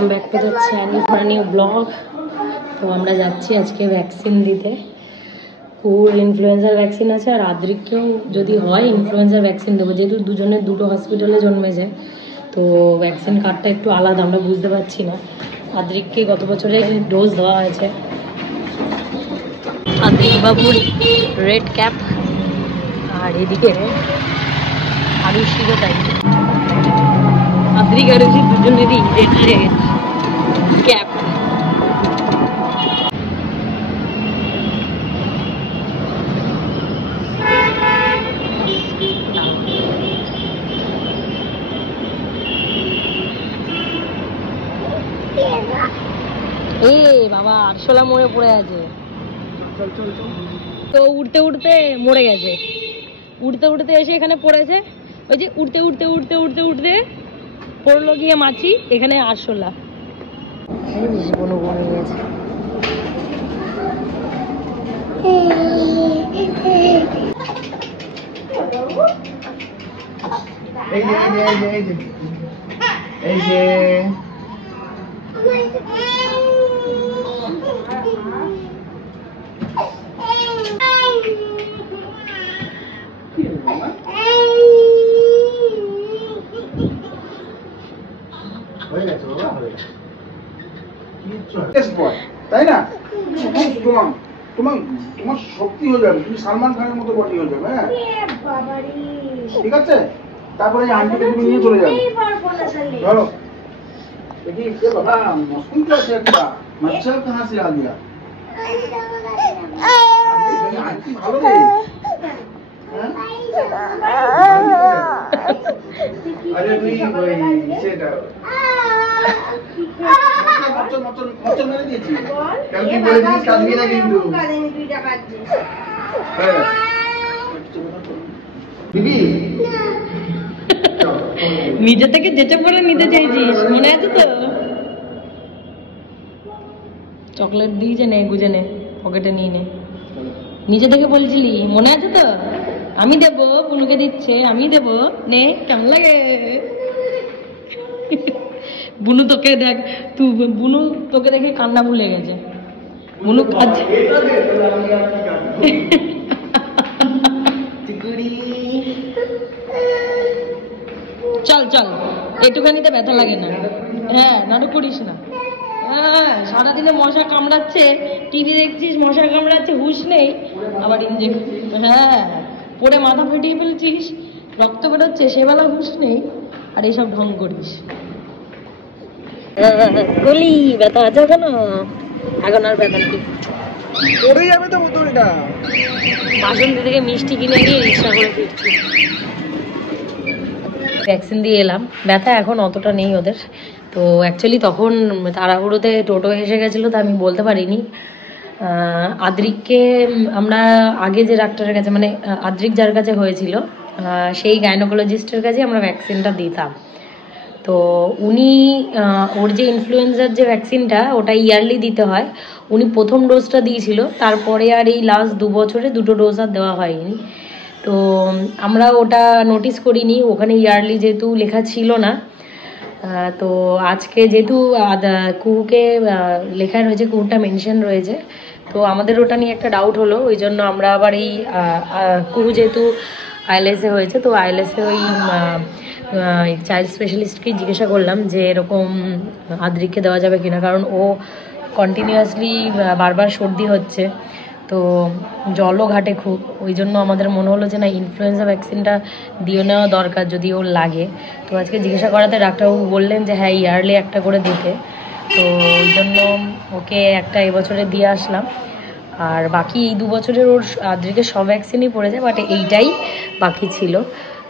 Welcome back to the channel for new blog. তো আমরা যাচ্ছি আজকে ভ্যাকসিন দিতে। কুহুর ইনফ্লুয়েঞ্জার ভ্যাকসিন আছে, আর আদ্রিককেও যদি হয় ইনফ্লুয়েঞ্জার ভ্যাকসিন দেবো, যেহেতু দুজনের দুটো হসপিটালে জন্মেছে। তো ভ্যাকসিন কার্ডটা একটু আলাদা, আমরা বুঝতে পারছি না। আদ্রিককে গত বছরে ডোজ দেওয়া হয়েছে। আদ্রিক বাবুর রেড ক্যাপ, আর এদিকে আরুষিরও তাই। আদ্রিক আরুষি দুজনেরই রেড রেড ক্যাপ। এ বাবা, আরশোলা মরে পড়ে আছে। তো উঠতে উঠতে মরে গেছে, উঠতে উঠতে এসে এখানে পড়েছে। ওই যে উঠতে উঠতে উঠতে উঠতে উঠতে পড়লো গিয়ে মাছি, এখানে আরশোলা। কোনো বনে গেছে। এই যে তাই না, তোমার শক্তি হয়ে যাবে, তুমি সালমান খানের মতো বডি হয়ে যাবে। হ্যাঁ ঠিক আছে, তারপরে আন্টিকে তুমি নিয়ে চলে যাবে। চলো দেখি বাবা, মুশকিল তো আছে একটা, মচ্ছর কাহা সে আ গয়া। আন্টি ভালো রে। আরে তুই ওই সেটা মচ্ছর মেরে দিয়েছি, কাল কি বলে দিস কাঁদবি না কিন্তু। দিদি নিজে থেকে যেচে পড়ে নিতে চাইছিস, মনে আছে তো? চকলেট দিয়েছে, নে গুজে নে, পকেটে নিয়ে নে। নিজে থেকে বলছিলি, মনে আছে তো? আমি দেবো, বুনুকে দিচ্ছে, আমি দেবো, নে। কেমন লাগে? বুনু তোকে দেখ, তুই বুনু তোকে দেখে কান্না ভুলে গেছে। বুনু কাজ চল চল, একটুখানিতে ব্যথা লাগে না। হ্যাঁ, নাটক করিস না। হ্যাঁ, সারাদিনে মশা কামড়াচ্ছে, টিভি দেখছিস, মশা কামড়াচ্ছে, হুঁশ নেই। আবার ইঞ্জেকশন, হ্যাঁ পরে মাথা ফেটিয়ে ফেলছিস, রক্ত বেরোচ্ছে, সেবেলা হুঁশ নেই, আর এইসব ঢং করিস। গলি ব্যথা আছে কেন? এখন আর ব্যথা নেই, পড়ে যাবে তো বোতলটা। বাসন্তী থেকে মিষ্টি কিনে নিয়ে রিক্সা করে ফিরছি। ভ্যাকসিন দিয়ে এলাম, ব্যথা এখন অতটা নেই ওদের। তো অ্যাকচুয়ালি তখন তাড়াহুড়োতে টোটো এসে গেছিলো, তো আমি বলতে পারিনি। আদ্রিককে আমরা আগে যে ডাক্তারের কাছে, মানে আদ্রিক যার কাছে হয়েছিল সেই গাইনোকোলজিস্টের কাছে আমরা ভ্যাকসিনটা দিতাম। তো উনি ওর যে ইনফ্লুয়েঞ্জার যে ভ্যাকসিনটা, ওটা ইয়ারলি দিতে হয়। উনি প্রথম ডোজটা দিয়েছিল, তারপরে আর এই লাস্ট 2 বছরে দুটো ডোজ আর দেওয়া হয়নি। তো আমরা ওটা নোটিস করিনি, ওখানে ইয়ারলি যেহেতু লেখা ছিল না। তো আজকে যেহেতু কুহুকে লেখা রয়েছে, কুহুটা মেনশন রয়েছে, তো আমাদের ওটা নিয়ে একটা ডাউট হলো। ওই জন্য আমরা আবার এই কুহু যেহেতু আইএলএসে হয়েছে, তো আইএলএসে ওই চাইল্ড স্পেশালিস্টকে জিজ্ঞাসা করলাম যে এরকম আদ্রিককে দেওয়া যাবে কিনা, কারণ ও কন্টিনিউয়াসলি বারবার সর্দি হচ্ছে, তো জলও ঘাটে খুব। ওই জন্য আমাদের মনে হলো যে না, ইনফ্লুয়েঞ্জা ভ্যাকসিনটা দিয়ে নেওয়া দরকার যদি ওর লাগে। তো আজকে জিজ্ঞাসা করাতে ডাক্তারবাবু বললেন যে হ্যাঁ, ইয়ারলি একটা করে দিতে। তো ওই জন্য ওকে একটা এবছরে দিয়ে আসলাম। আর বাকি এই 2 বছরের ওর আদ্রিকের সব ভ্যাকসিনই পড়েছে, বাট এইটাই বাকি ছিল।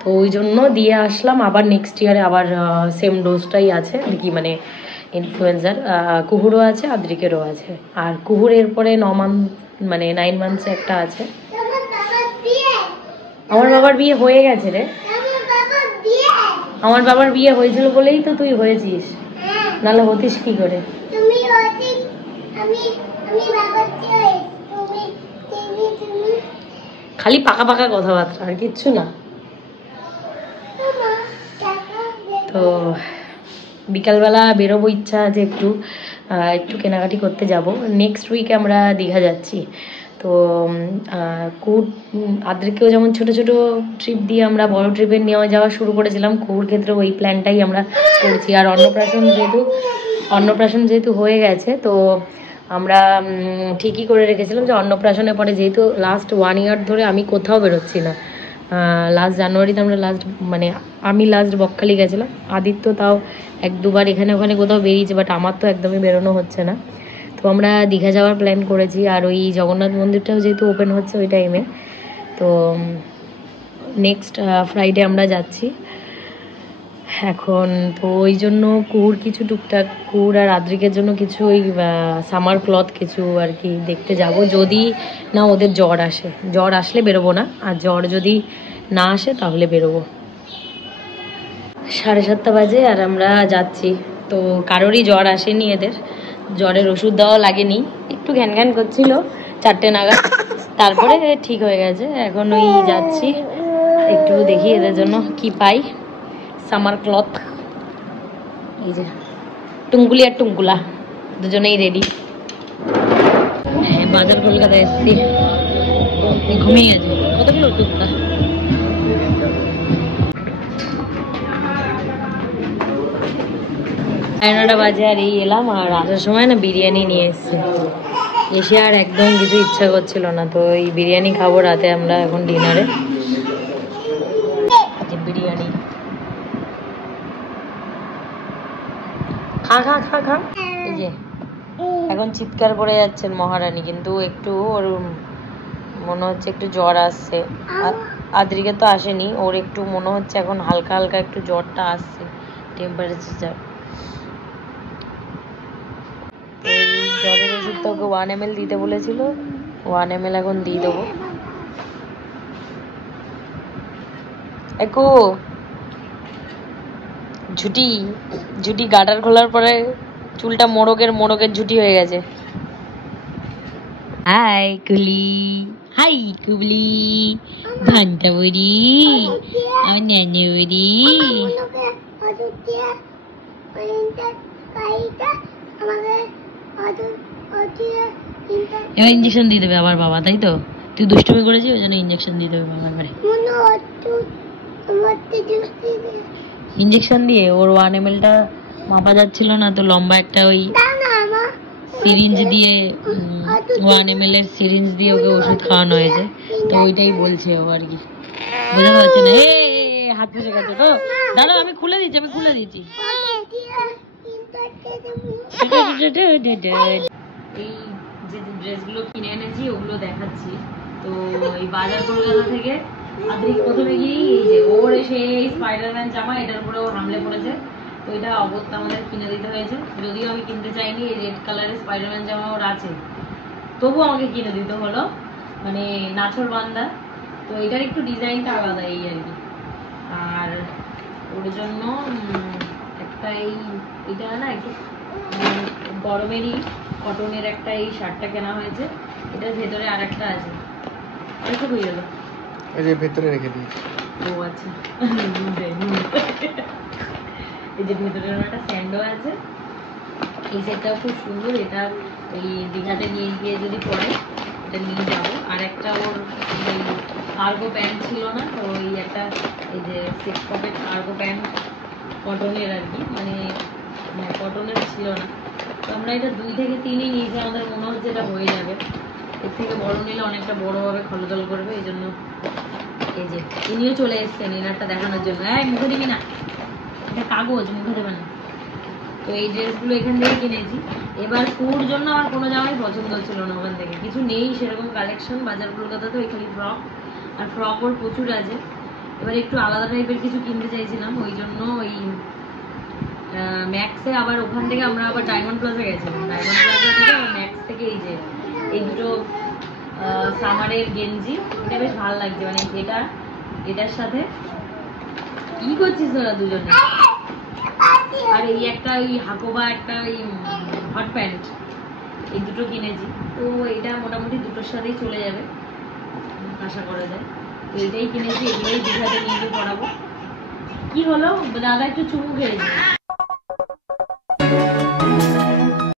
তো ওই জন্য দিয়ে আসলাম। আবার নেক্সট ইয়ারে আবার সেম ডোজটাই আছে কি, মানে ইনফ্লুয়েঞ্জার কুহুরও আছে, আদ্রিকেরও আছে। আর কুহুর এরপরে 9 মান্থ, মানে 9 মান্থসে একটা আছে। আমার বাবার বিয়ে হয়ে গেছে রে, আমার বাবার বিয়ে হয়েছিল বলেই তো তুই হয়েছিস, নাহলে হতিস কি করে? খালি পাকা পাকা কথাবার্তা, আর কিচ্ছু না। তো বিকালবেলা বেরোবো, ইচ্ছা আছে একটু একটু কেনাকাটি করতে যাব। নেক্সট উইকে আমরা দীঘা যাচ্ছি। তো আদ্রিকেও যেমন ছোট ছোট ট্রিপ দিয়ে আমরা বড় ট্রিপে নিয়ে যাওয়া শুরু করেছিলাম, কুহুর ক্ষেত্রে ওই প্ল্যানটাই আমরা করছি। আর অন্নপ্রাশন যেহেতু হয়ে গেছে, তো আমরা ঠিকই করে রেখেছিলাম যে অন্নপ্রাশনের পরে, যেহেতু লাস্ট 1 ইয়ার ধরে আমি কোথাও বেরোচ্ছি না, লাস্ট জানুয়ারিতে আমরা আমি লাস্ট বকখালি গেছিলাম, আদিত্য তাও 1-2 বার এখানে ওখানে কোথাও বেরিয়েছে, বাট আমার তো একদমই বেরোনো হচ্ছে না। তো আমরা দীঘা যাওয়ার প্ল্যান করেছি, আর ওই জগন্নাথ মন্দিরটাও যেহেতু ওপেন হচ্ছে ওই টাইমে, তো নেক্সট ফ্রাইডে আমরা যাচ্ছি এখন। তো ওই জন্য কুহুর কিছু টুকটাক, কুহুর আর আদ্রিকের জন্য কিছু ওই সামার ক্লথ কিছু আর কি দেখতে যাব, যদি না ওদের জ্বর আসে। জ্বর আসলে বেরোবো না, আর জ্বর যদি না আসে তাহলে বেরোবো। 7:30 বাজে আর আমরা যাচ্ছি। তো কারোরই জ্বর আসেনি, এদের জ্বরের ওষুধ দেওয়া লাগেনি, একটু ঘ্যান ঘ্যান করছিল 4টে নাগাদ, তারপরে ঠিক হয়ে গেছে। এখন ওই যাচ্ছি, একটু দেখি এদের জন্য কি পাই। সামার ক্লথ, এই যে টুঙ্কুলি আর টুঙ্কুলা দুজনেই রেডি। বাজার কলকাতায় এসছি, ঘুমিয়ে গেছে। কতগুলো টুকটা 9:30 বাজে আর এই এলাম। আর আসার সময় না বিরিয়ানি নিয়ে এসছে, এসে আর একদম কিছু ইচ্ছা করছিল না, তো এই বিরিয়ানি খাবো রাতে আমরা এখন ডিনারে। বিরিয়ানি খা খা খা খা। এই যে এখন চিৎকার করে যাচ্ছেন মহারানী, কিন্তু একটু ওর মনে হচ্ছে একটু জ্বর আসছে। আদ্রিকে তো আসেনি, ওর একটু মনে হচ্ছে এখন হালকা হালকা একটু জ্বরটা আসছে, টেম্পারেচার। জ্বরের ওষুধটা ওকে 1 ml দিতে বলেছিল, 1 ml এখন দিয়ে দেবো। একো ঝুটি গাটার খোলার পরে চুলটা মোড়কের ঝুটি হয়ে গেছে। হাই কুলি, হাই কুবলি, ঘন্টা বুড়ি, নানু বুড়ি। এবার ইঞ্জেকশন দিয়ে দেবে আবার বাবা, তাই তো? তুই দুষ্টুমি করেছিস, ওই জন্য ইঞ্জেকশন দিয়ে দেবে বাবার বাড়ি। ইঞ্জেকশন দিয়ে ওর 1 ml মাপা যাচ্ছিল না, তো লম্বা একটা ওই সিরিঞ্জ দিয়ে 1 ml এর সিরিঞ্জ দিয়ে ওকে ওষুধ খাওয়ানো হয়েছে, তো ওইটাই বলছে ও আর কি, বোঝাতে পারছে না। হাত ফেসে গেছে তো, দাঁড়াও আমি খুলে দিচ্ছি এই যে ড্রেসগুলো কিনে এনেছি ওগুলো দেখাচ্ছি। তো এই বাজার কলকাতা থেকে আদ্রিক প্রথমে গিয়ে এই যে ওর সেই স্পাইডারম্যান জামা, এটার উপরে ও হামলে পড়েছে, তো এটা অগত্যা আমাদের কিনে দিতে হয়েছে। যদিও আমি কিনতে চাইনি, এই রেড কালারের স্পাইডারম্যান জামা ওর আছে, তবুও আমাকে কিনে দিতে হলো, মানে নাছর বান্দা। তো এটার একটু ডিজাইনটা আলাদা এই আর কি। আর ওর জন্য একটা এটা না একটু গরমেরই কটনের একটা এই শার্টটা কেনা হয়েছে, এটার ভেতরে আর একটা আছে, আরেকটা হয়ে গেল, এই যে ভেতরে রেখে দিয়েছি। ও আচ্ছা, এই যে ভেতরে একটা স্যান্ডো আছে, এই সেটটাও খুব সুন্দর, এটা এই দীঘাতে নিয়ে গিয়ে যদি পরে এটা নিয়ে যাবো। আর একটা ওর কার্গো প্যান্ট ছিল না, তো ওই একটা এই যে 6 পকেট কার্গো প্যান্ট কটনের আর কি, মানে কটনের ছিল না, তো আমরা এটা 2 থেকে 3ই নিয়েছি, আমাদের মনে হচ্ছে এটা হয়ে যাবে। এর থেকে বড় নিলে অনেকটা বড় হবে, খলদল করবে, এই জন্য এই যে ইনিও চলে এসছেন ইনারটা দেখানোর জন্য। মুখে দিবি না, এটা কাগজ, মুখে দেবে না। তো এই ড্রেসগুলো এখান থেকে কিনেছি। এবার কুর জন্য আমার কোনো জামাই পছন্দ হচ্ছিল না, ওখান থেকে কিছু নেই সেরকম কালেকশন বাজার কলকাতাতে, ওই খালি ফ্রক, আর ফ্রক ওর প্রচুর আছে। এবার একটু আলাদা টাইপের কিছু কিনতে চাইছিলাম, ওই জন্য ওই ম্যাক্সে, আবার ওখান থেকে আমরা আবার ডায়মন্ড প্লাজা গেছিলাম, ডায়মন্ড প্লাজা থেকে ম্যাক্স থেকে এই যে এই দুটো সামারের গেঞ্জি, এটা বেশ ভালো লাগছে, মানে এটার সাথে কি করছিস তোরা দুজনে। আর এই একটা ওই হাকোবা একটা ওই হট প্যান্ট, এই দুটো কিনেছি, তো এটা মোটামুটি দুটোর সাথেই চলে যাবে আশা করা যায়। তো এটাই কিনেছি, এগুলোই দীঘাতে নিয়ে গিয়ে পড়াবো। কি হলো দাদা, একটু চুমু খেয়েছি।